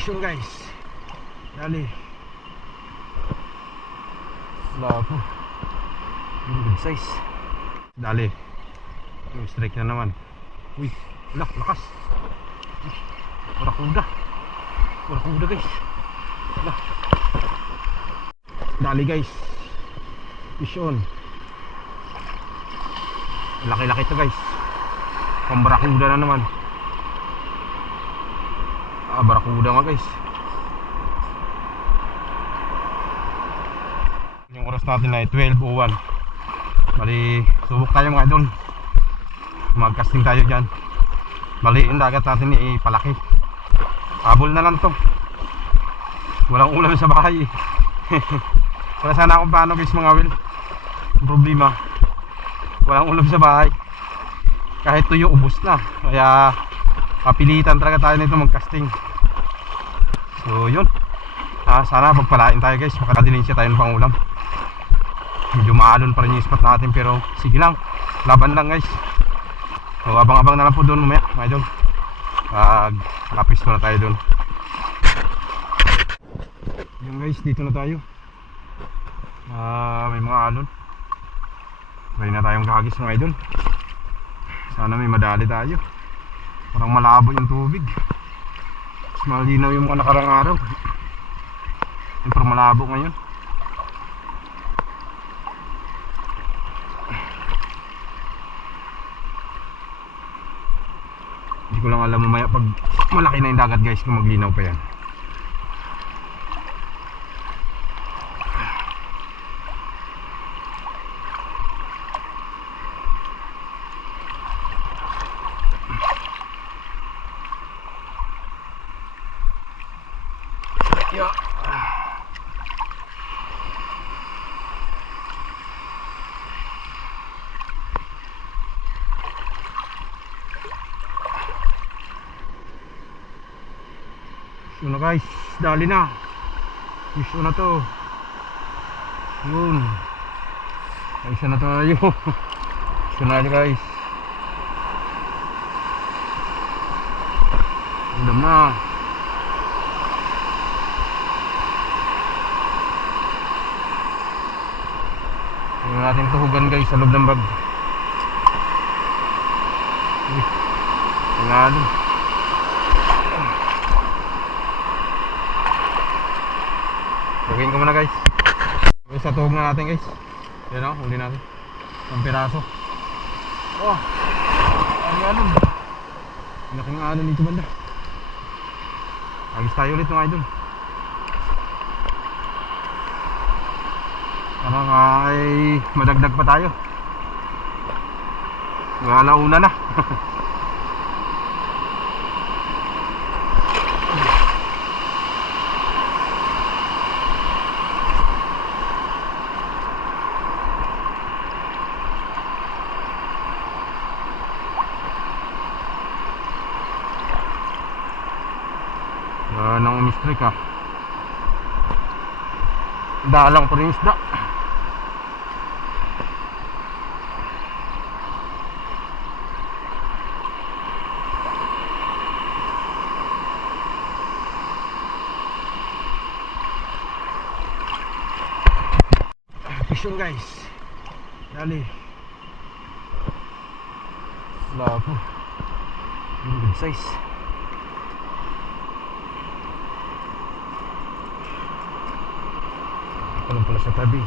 Fishon guys. Dali. Labo. Good size. Dali. Yung strike na naman. Uy, wala, lakas. Uy, Barakuda. Barakuda guys. Wala. Dali guys. Fish on. Laki-laki to guys. Pang barakuda na naman. Ah, barakuda nga guys. Yung oras natin ay 12.01. Bali, subok tayo mga idol. Mag-casting tayo dyan. Bali, yung dagat natin ay palaki. Habol na lang to. Walang ulam sa bahay. Wala sana akong paano guys mga will. Problema, walang ulam sa bahay. Kahit tuyo, ubos na. Kaya, papilitan talaga tayo nito mag-casting. So, yun. Ah, sana pagpalain tayo guys. Makadilin siya tayo ng pangulam. Medyo maalon pa rin yung spot natin pero sige lang. Laban lang guys. So, abang-abang na lang po doon mamaya. Mga idol. Pag lapis na tayo doon. Yung guys, dito na tayo. Ah, may mga alon. Try na tayong kahagis mga idol. Sana may madali tayo. Parang malabo yung tubig. Mas malinaw yung mga nakarang araw. Yung parang malabo ngayon. Hindi ko lang alam mamaya pag malaki na yung dagat guys kung maglinaw pa yan. Yeah. Yun na guys, dali na. On na to. Yun. Ayos na tayo. Fish na guys. Ulam na. Tingnan natin tuhugan guys sa loob ng bag. Uy, Tingnan. Lagyan ko muna guys. Sa tuhog na natin guys. Yan o, huli natin. Ang piraso. Oh, ang alon. Laki ng alon dito banda. Agis tayo ulit mga idol. Parang ay madagdag pa tayo. Mga una na. Umistrik ha. Dalang pa rin yung isda. Fishing guys. Dali. Labo. Good size. Ito lang pala sa tabi.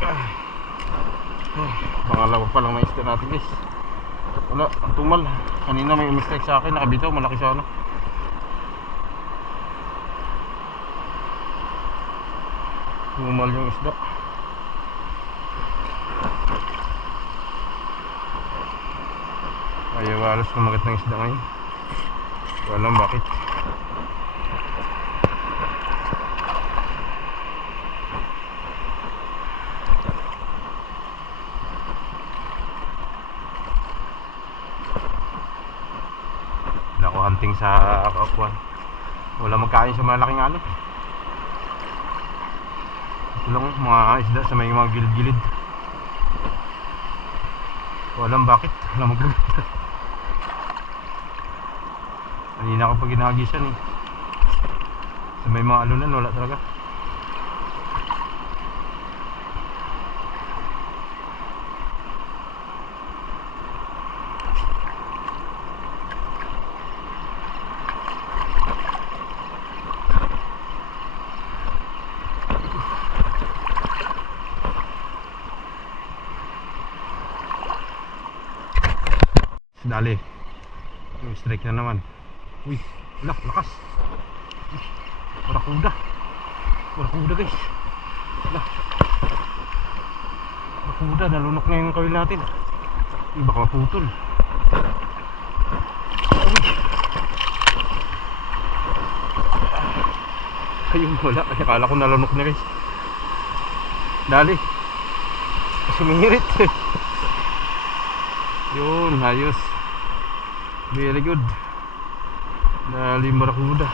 Ah. Oh, pangalawa pa lang may isda natin guys. Wala, ang tumal. Kanina may mistake sa akin, nakabitaw, malaki sana. Tumal yung isda. Ayaw halos kumagat ng isda ngayon. Walang bakit. Wala ko hunting sa kakuan. Wala magkain sa malaking alot. Ito lang mga isda sa may mga gilid-gilid. Walang bakit. Walang maglog. Kanina ko pa ginagisan eh. Sa may mga alunan, wala talaga. Dali. Strike na naman. Uy, wala, lakas. Uy, Barakuda. Barakuda guys. Wala. Barakuda, nalunok na yung kawil natin. Uy, baka maputol. Ayun, wala. Ay, akala ko nalunok na guys. Dali. Sumihirit. Yun, ayos. Very good. Dali barakuda.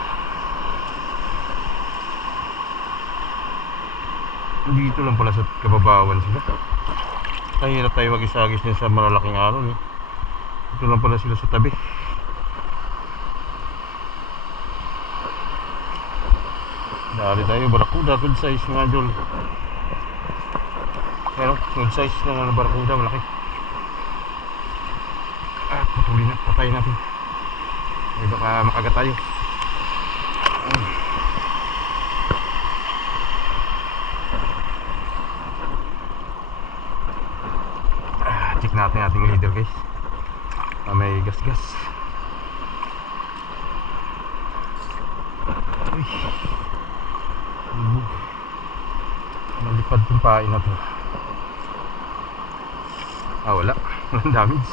Dito lang pala sa kababawan sila. Ay, hirap tayo mag-isagis niya sa malalaking alon. Eh. Dito lang pala sila sa tabi. Dali tayo, barakuda, good size mga idol. Pero, good size na ng barakuda, malaki. Ah, putulin na, patayin natin. Ay, baka makagat tayo. Ah, check natin ating leader guys. Ah, may gas-gas. Uy. Lubog. Malipad tong pain na to. Ah, wala. Walang damage.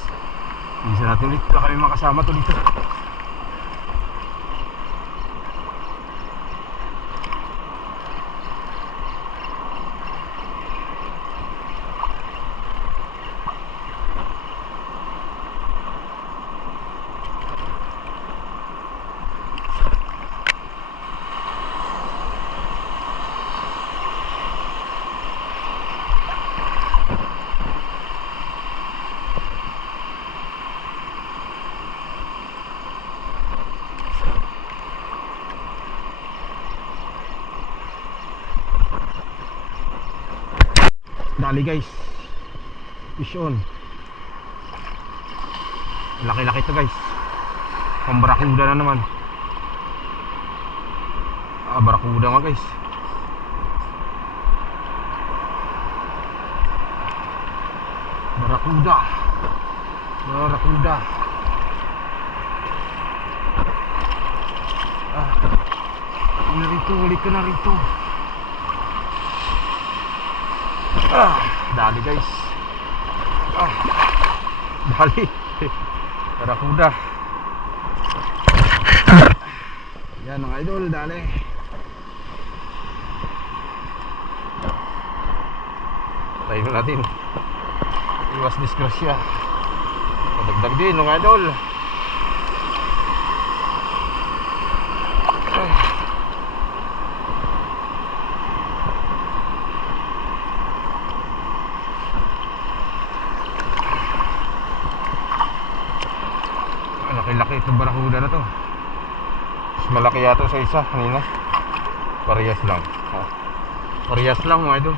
Isa natin ulit. Wala kami makasama to dito. Dali guys. Fish on. Laki-laki to guys. Pambarakuda na naman. Ah, barakuda nga guys. Barakuda. Barakuda. Ah. Na rito, uli ka na rito. Ah, dali guys. Ah, dali. Barakuda. Yan mga idol, dali. Tayo natin. Iwas disgrasya. Padagdag din mga idol. Ah. Ang laki-laki itong barakuda na to. Mas malaki yata sa isa kanina. Parehas lang. Ah. Parehas lang mga idol.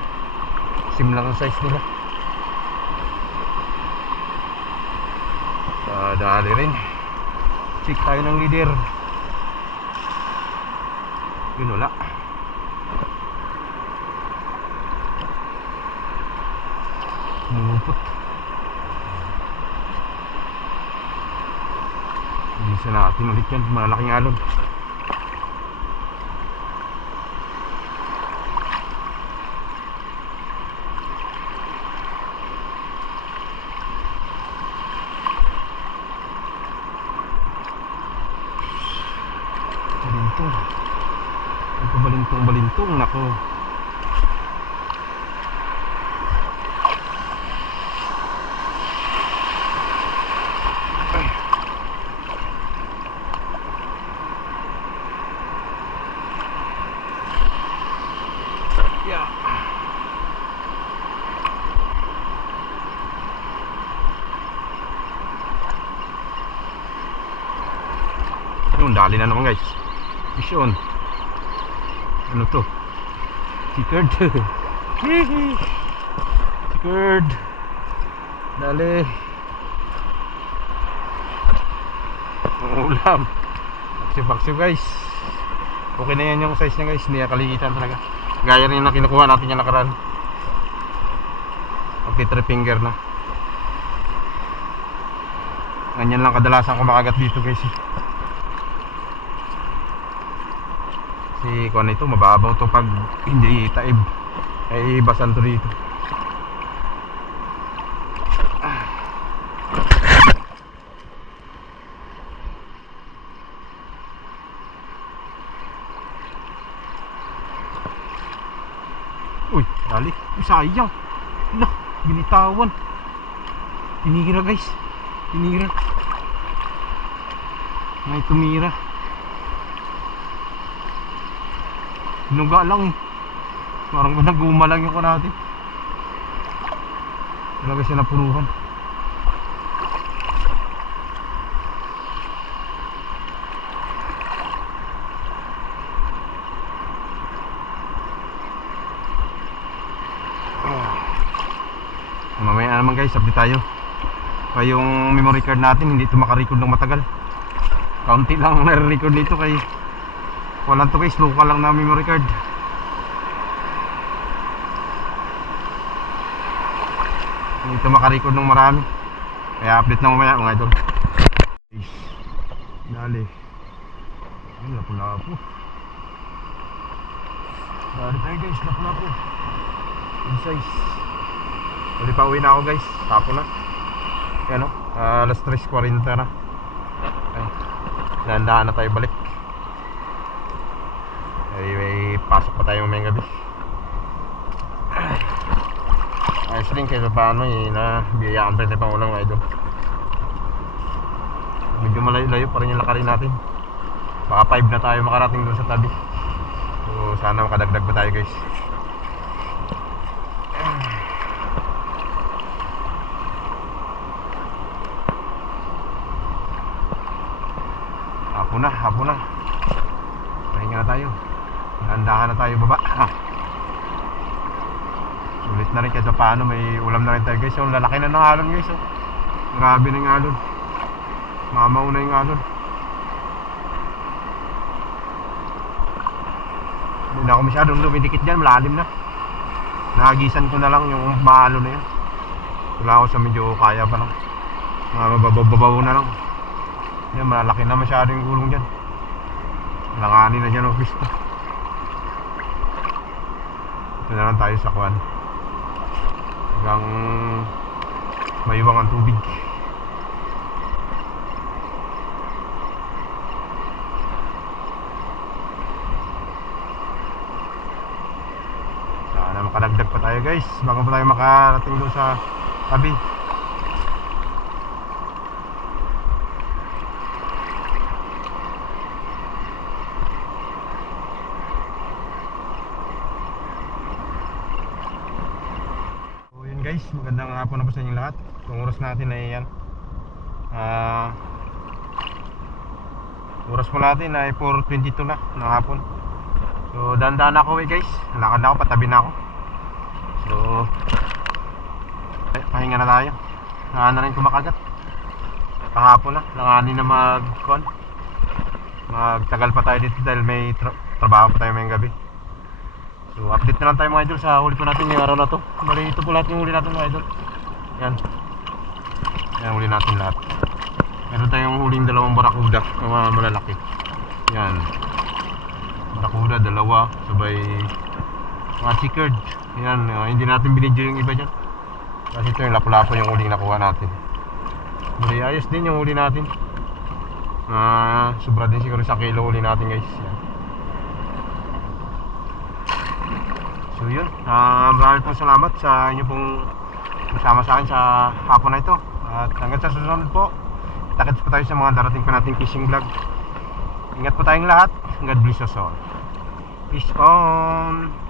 Sim lang ang size nila. Ah, dali rin. Check tayo ng leader. Yun wala. Lumupot. Bisa natin ulit yan. Malaking alon. Dali na naman guys. Fish. Ano to? Chicard. Chicard. Dali. Ulam. Baksyo-baksyo guys. Okay na yan yung size niya guys. Hindi niya kaligitan talaga. Gaya rin na kinukuha natin yung nakaraan. Okay, three finger na. Ganyan lang kadalasan kumakagat dito guys. eh. Si kuan ito mababaw to pag hindi taib. Ay basan to dito. Uy, dali. Sayang. Lah, binitawan. Tinira guys. Tinira. May tumira. Nuga lang eh. Parang naguma lang yung natin. Talaga siya napuruhan. Mamaya na naman guys, update tayo. Kaya yung memory card natin hindi ito makarecord ng matagal. Kaunti lang ang nare-record nito kay Walang to guys, local lang na memory card. Hindi ito makarecord ng marami. Kaya update na mamaya mga idol. Dali. Ay, lapu-lapu. Dali tayo guys, lapu-lapu. Good size. Uli pa uwi na ako guys. Tapo na. Yan o. Uh, alas 3.40 na. Ay. Nandahan na tayo balik. Ay, may pasok pa tayo may gabi. Ayos rin kahit paano eh, na biyayaan pa rin pang ulang idol. Medyo malayo-layo pa rin yung lakarin natin. Baka 5 na tayo makarating doon sa tabi. So, sana makadagdag pa tayo guys. Hapon na, hapon na. Pahinga tayo. Handahan na tayo baba. Sulit na rin pa paano may ulam na rin tayo guys. Yung lalaki na ng alon guys. Oh. Grabe na yung alon. Mamaw na yung alon. Hindi na ako masyadong lumidikit dyan. Malalim na. Nahagisan ko na lang yung maalo na yan. Wala ako sa medyo kaya pa lang. Mga mababaw na lang. Yan, malalaki na masyado yung gulong dyan. Langanin na dyan ang pista. Na lang tayo sa kwan. Hanggang mayuwang ang tubig. Sana makadagdag pa tayo guys. Bago pa tayo makarating doon sa tabi. So yun guys, magandang hapon na po sa inyong lahat. Ang oras natin ay yan. Ah oras po natin ay 4.22 na ng hapon. So dandan ako eh guys. Lakad na ako, patabi na ako. So ay, pahinga na tayo. Saan na rin kumakagat. Kahapon na, langanin na mag kon. Magtagal pa tayo dito dahil may tra- trabaho pa tayo ngayong gabi. So update na lang tayo mga idol sa huli po natin yung araw na to. Bali ito po lahat yung huli natin mga idol. Yan. Yan huli natin lahat. Meron tayong huling dalawang barakuda na mga malalaki. Yan. Barakuda, dalawa. Sabay mga chickered. Yan. uh, hindi natin binidyo yung iba dyan. Kasi ito yung lapu-lapo yung huling nakuha natin. Bali ayos din yung huli natin. Ah, sobra din siguro sa kilo huli natin guys. Yan. So yun, uh, maraming pong salamat sa inyo pong kasama sa akin sa hapon na ito. At hanggang sa susunod po, takits po tayo sa mga darating pa nating fishing vlog. Ingat po tayong lahat. God bless us all. Peace on!